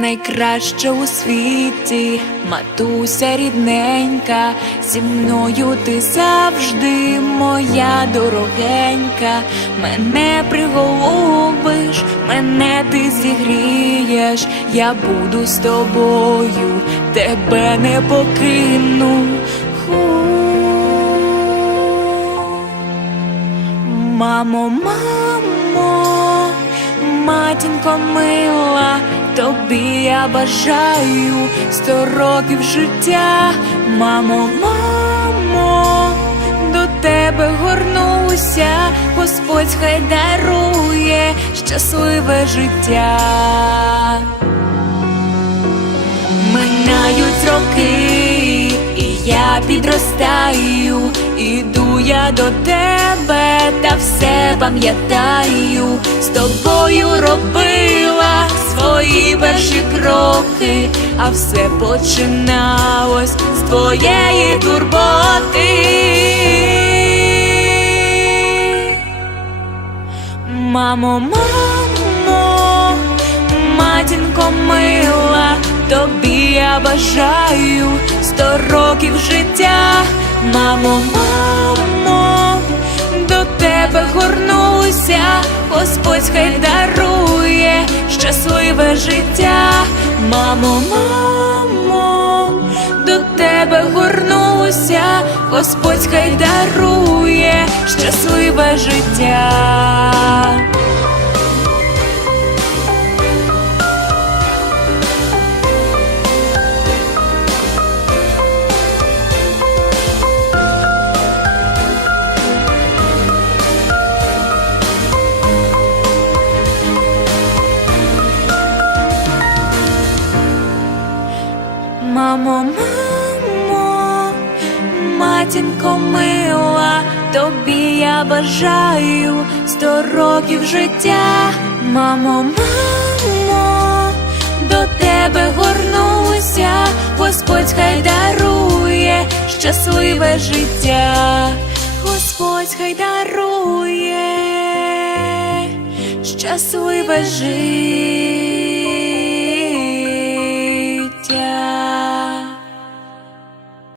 найкраща у світі, матуся рідненька, зі мною ти завжди моя дорогенька, мене приголубиш, мене ти зігрієш, я буду з тобою, тебе не покину. Мамо, мамо, матінко мила тобі я бажаю сто років життя, мамо, мамо, до тебе горнуся, Господь хай дарує щасливе життя. Минають роки, і я підростаю, іду я до тебе, та все пам'ятаю, з тобою роби перші кроки, а все починалось з твоєї турботи. Мамо, мамо, матінко мила, тобі я бажаю сто років життя, мамо, мамо, до тебе горнуся, Господь хай дару щасливе життя, мамо, мамо, до тебе горнуся, Господь хай дарує щасливе життя. Мамо, мамо, матінко мила, тобі я бажаю сто років життя, мамо, мамо, до тебе горнуся, Господь хай дарує щасливе життя, Господь хай дарує щасливе життя.